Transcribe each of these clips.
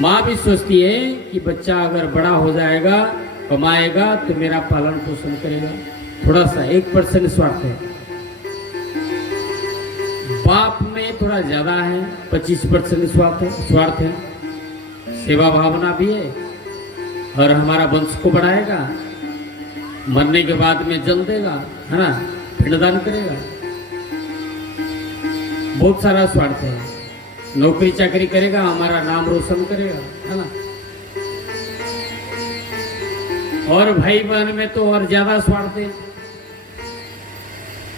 माँ भी सोचती है कि बच्चा अगर बड़ा हो जाएगा, कमाएगा तो मेरा पालन पोषण करेगा। थोड़ा सा 1% स्वार्थ है, बाप में थोड़ा ज्यादा है, 25% स्वार्थ है। सेवा भावना भी है और हमारा वंश को बढ़ाएगा, मरने के बाद में जल देगा, है ना, पिंडदान करेगा। बहुत सारा स्वार्थ है। नौकरी चाकरी करेगा, हमारा नाम रोशन करेगा, है ना। और भाई बहन में तो और ज्यादा स्वार्थ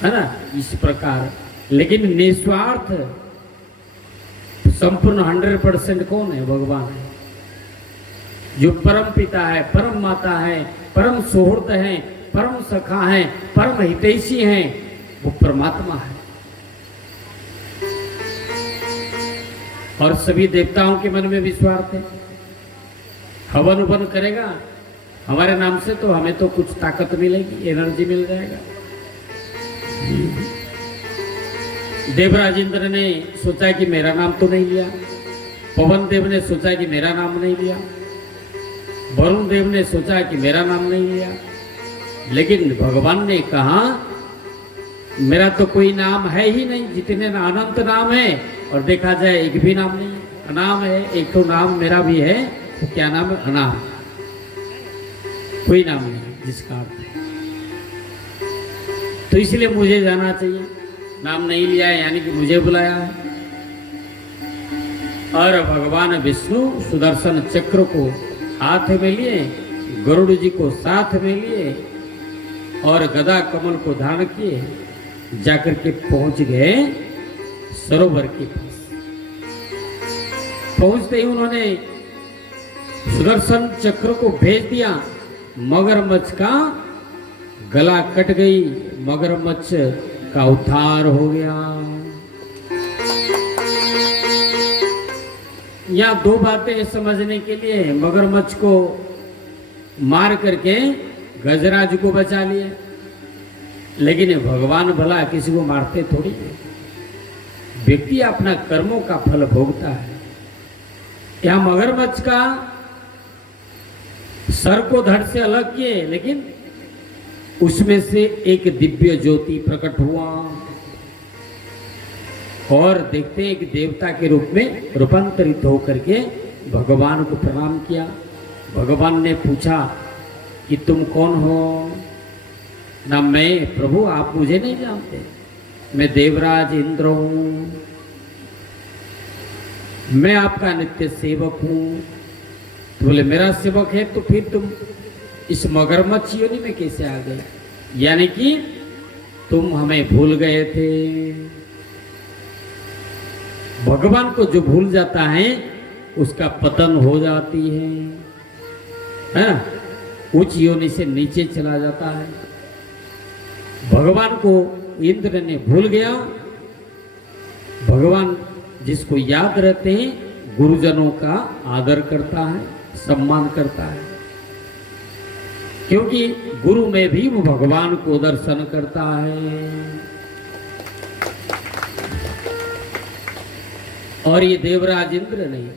है ना, इस प्रकार। लेकिन निस्वार्थ संपूर्ण 100% कौन है? भगवान है, जो परम पिता है, परम माता है, परम सुहृद है, परम सखा है, परम हितैषी है, वो परमात्मा है। और सभी देवताओं के मन में भी स्वार्थ है। हवन उवन करेगा हमारे नाम से तो हमें तो कुछ ताकत मिलेगी, एनर्जी मिल जाएगा। देवराज इंद्र ने सोचा कि मेरा नाम तो नहीं लिया, पवन देव ने सोचा कि मेरा नाम नहीं लिया, वरुण देव ने सोचा कि मेरा नाम नहीं लिया, लेकिन भगवान ने कहा मेरा तो कोई नाम है ही नहीं, जितने अनंत नाम है और देखा जाए एक भी नाम नहीं है, अनाम है। एक तो नाम मेरा भी है, तो क्या नाम है? अनाम। कोई नाम नहीं जिसका अर्थ है। तो इसलिए मुझे जाना चाहिए, नाम नहीं लिया है यानी कि मुझे बुलाया है। और भगवान विष्णु सुदर्शन चक्र को हाथ में लिए, गरुड़ जी को साथ में लिए और गदा कमल को धारण किए, जाकर के पहुंच गए सरोवर के पास। पहुंचते ही उन्होंने सुदर्शन चक्र को भेज दिया, मगरमच्छ का गला कट गई, मगरमच्छ का उद्धार हो गया। यहाँ दो बातें समझने के लिए, मगरमच्छ को मार करके गजराज को बचा लिए, लेकिन भगवान भला किसी को मारते थोड़ी है। व्यक्ति अपना कर्मों का फल भोगता है। यहाँ मगरमच्छ का सर को धड़ से अलग किए, लेकिन उसमें से एक दिव्य ज्योति प्रकट हुआ और देखते एक देवता के रूप में रूपांतरित होकर के भगवान को प्रणाम किया। भगवान ने पूछा कि तुम कौन हो? ना मैं, प्रभु आप मुझे नहीं जानते, मैं देवराज इंद्र हूं, मैं आपका नित्य सेवक हूं। तो बोले मेरा सेवक है तो फिर तुम इस मगरमच्छ योनि में कैसे आ गए? यानी कि तुम हमें भूल गए थे। भगवान को जो भूल जाता है उसका पतन हो जाती है ना, उच्च योनि से नीचे चला जाता है। भगवान को इंद्र ने भूल गया। भगवान जिसको याद रहते हैं, गुरुजनों का आदर करता है, सम्मान करता है, क्योंकि गुरु में भी वो भगवान को दर्शन करता है। और ये देवराज इंद्र नहीं,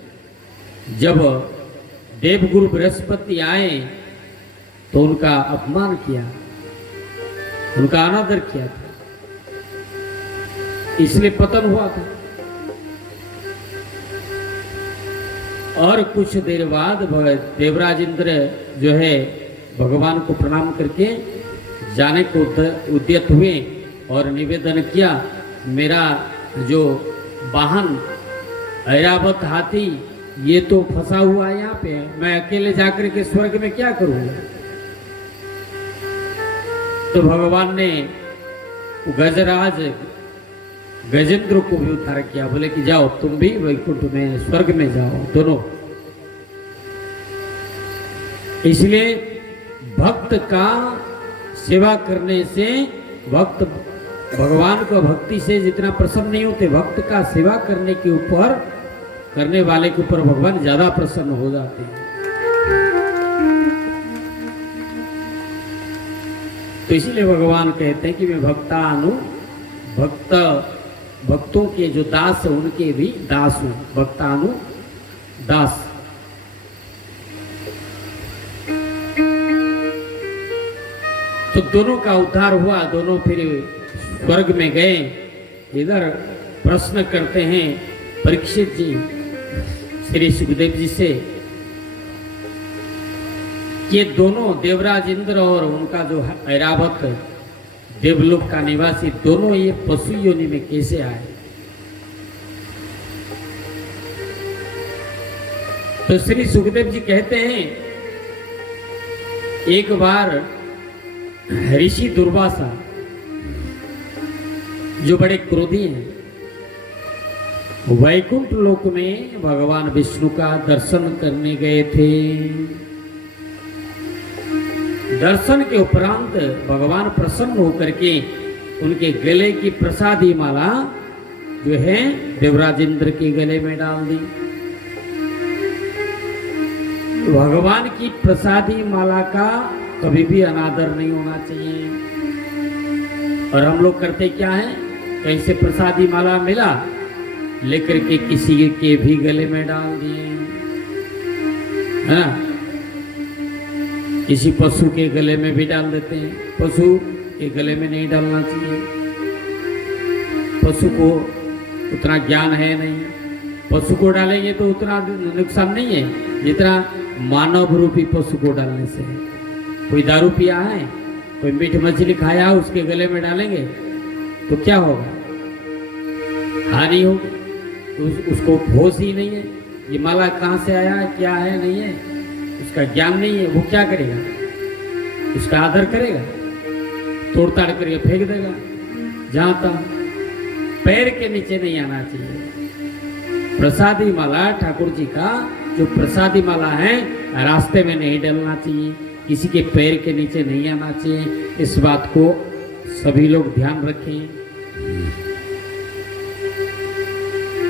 जब देवगुरु बृहस्पति आए तो उनका अपमान किया, उनका अनादर किया था, इसलिए पतन हुआ था। और कुछ देर बाद देवराज इंद्र जो है भगवान को प्रणाम करके जाने को उद्यत हुए और निवेदन किया, मेरा जो वाहन ऐरावत हाथी ये तो फंसा हुआ है यहाँ पे, मैं अकेले जाकर के स्वर्ग में क्या करूँगा? तो भगवान ने गजराज गजेंद्र को भी उद्धार किया, बोले कि जाओ तुम भी वैकुंठ में, स्वर्ग में जाओ दोनों। इसलिए भक्त का सेवा करने से, भक्त भगवान को भक्ति से जितना प्रसन्न नहीं होते, भक्त का सेवा करने के ऊपर, करने वाले के ऊपर भगवान ज्यादा प्रसन्न हो जाते हैं। तो इसलिए भगवान कहते हैं कि मैं भक्तों के जो दास है उनके भी दास हूं, भक्तानु दास। तो दोनों का उद्धार हुआ, दोनों फिर स्वर्ग में गए। इधर प्रश्न करते हैं परीक्षित जी श्री सुखदेव जी से, ये दोनों देवराज इंद्र और उनका जो ऐरावत देवलोक का निवासी, दोनों ये पशु योनि में कैसे आए? तो श्री सुखदेव जी कहते हैं, एक बार ऋषि दुर्वासा जो बड़े क्रोधी हैं, वैकुंठ लोक में भगवान विष्णु का दर्शन करने गए थे। दर्शन के उपरांत भगवान प्रसन्न होकर के उनके गले की प्रसादी माला जो है देवराज इंद्र के गले में डाल दी। भगवान की प्रसादी माला का कभी भी अनादर नहीं होना चाहिए। और हम लोग करते क्या है, कहीं से प्रसादी माला मिला लेकर के किसी के भी गले में डाल दिए, है ना? किसी पशु के गले में भी डाल देते हैं। पशु के गले में नहीं डालना चाहिए, पशु को उतना ज्ञान है नहीं। पशु को डालेंगे तो उतना नुकसान नहीं है जितना मानव रूपी पशु को डालने से है। कोई दारू पिया है, कोई मीठ मछली खाया, उसके गले में डालेंगे तो क्या होगा? हानि होगी। उसको होश ही नहीं है, ये माला कहाँ से आया, क्या है, नहीं है, उसका ज्ञान नहीं है। वो क्या करेगा? उसका आदर करेगा, तोड़ ताड़ करके फेंक देगा। जहां तक पैर के नीचे नहीं आना चाहिए। प्रसादी माला ठाकुर जी का जो प्रसादी माला है, रास्ते में नहीं डालना चाहिए, किसी के पैर के नीचे नहीं आना चाहिए। इस बात को सभी लोग ध्यान रखें।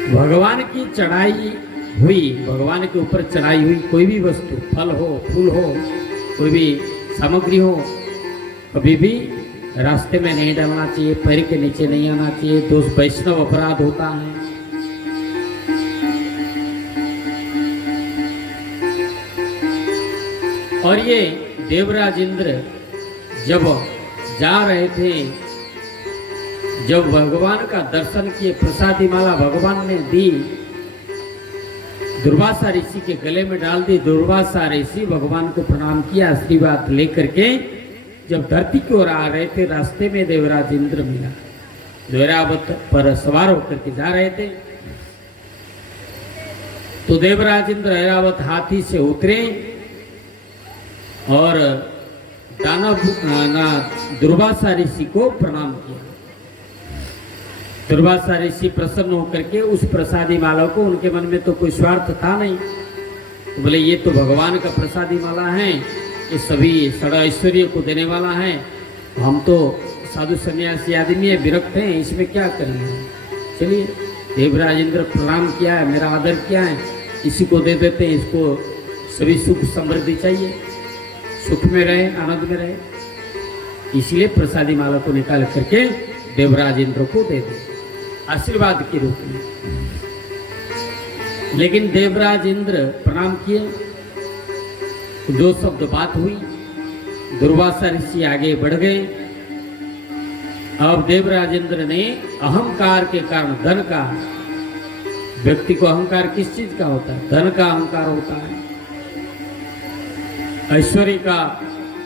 भगवान की चढ़ाई हुई, भगवान के ऊपर चढ़ाई हुई कोई भी वस्तु, फल हो, फूल हो, कोई भी सामग्री हो, कभी भी रास्ते में नहीं डालना चाहिए, पैर के नीचे नहीं आना चाहिए। तो वैष्णव अपराध होता है। और ये देवराज इंद्र जब जा रहे थे, जब भगवान का दर्शन किए, प्रसादी माला भगवान ने दी, दुर्वासा ऋषि के गले में डाल दी। दुर्वासा ऋषि भगवान को प्रणाम किया, आशीर्वाद लेकर के जब धरती की ओर आ रहे थे, रास्ते में देवराज इंद्र मिला, जो ऐरावत पर सवार होकर के जा रहे थे। तो देवराज इंद्र ऐरावत हाथी से उतरे और दानव दुर्वासा ऋषि को प्रणाम किया। दुर्वासा ऋषि प्रसन्न होकर के उस प्रसादी माला को, उनके मन में तो कोई स्वार्थ था नहीं, तो बोले ये तो भगवान का प्रसादी माला है, ये सभी सड़ा ऐश्वर्य को देने वाला है, हम तो साधु सन्यासी आदमी है, विरक्त हैं, इसमें क्या करेंगे। चलिए, देवराज इंद्र प्रणाम किया है, मेरा आदर किया है, इसी को दे देते हैं, इसको सभी सुख समृद्धि चाहिए, सुख में रहे, आनंद में रहे। इसलिए प्रसादी माला को निकाल करके देवराज इंद्र को दे दे, आशीर्वाद के रूप में। लेकिन देवराज इंद्र प्रणाम किए, दो शब्द बात हुई, दुर्वासा ऋषि आगे बढ़ गए। अब देवराज इंद्र ने अहंकार के कारण, धन का, व्यक्ति को अहंकार किस चीज का होता है? धन का अहंकार होता है, ऐश्वर्य का,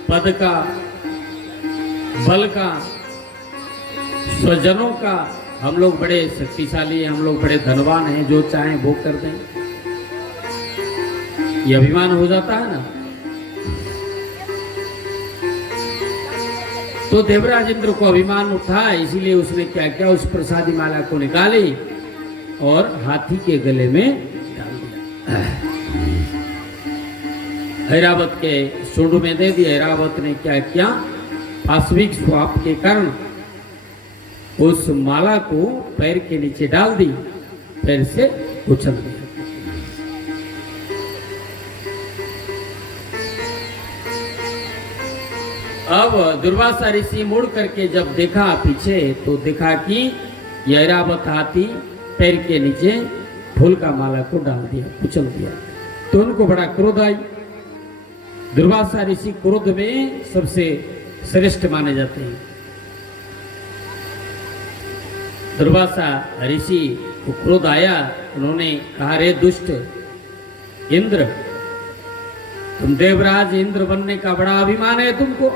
पद का, बल का, स्वजनों का। हम लोग बड़े शक्तिशाली हैं, हम लोग बड़े धनवान हैं, जो चाहें वो कर दें, ये अभिमान हो जाता है ना। तो देवराज इंद्र को अभिमान उठा, इसीलिए उसने क्या किया, उस प्रसादी माला को निकाली और हाथी के गले में डाल दिया, ऐरावत के सूंड में दे दिया। ऐरावत ने क्या किया, पाशविक स्वाप के कारण उस माला को पैर के नीचे डाल दी, पैर से उछल दिया। अब दुर्वासा ऋषि मुड़ करके जब देखा पीछे, तो देखा कि ऐरावत हाथी पैर के नीचे फूल का माला को डाल दिया, उछल दिया। तो उनको बड़ा क्रोध आई। दुर्वासा ऋषि क्रोध में सबसे श्रेष्ठ माने जाते हैं। दुर्वासा ऋषि को क्रोध आया, उन्होंने कहा, रे दुष्ट इंद्र, तुम देवराज इंद्र बनने का बड़ा अभिमान है तुमको,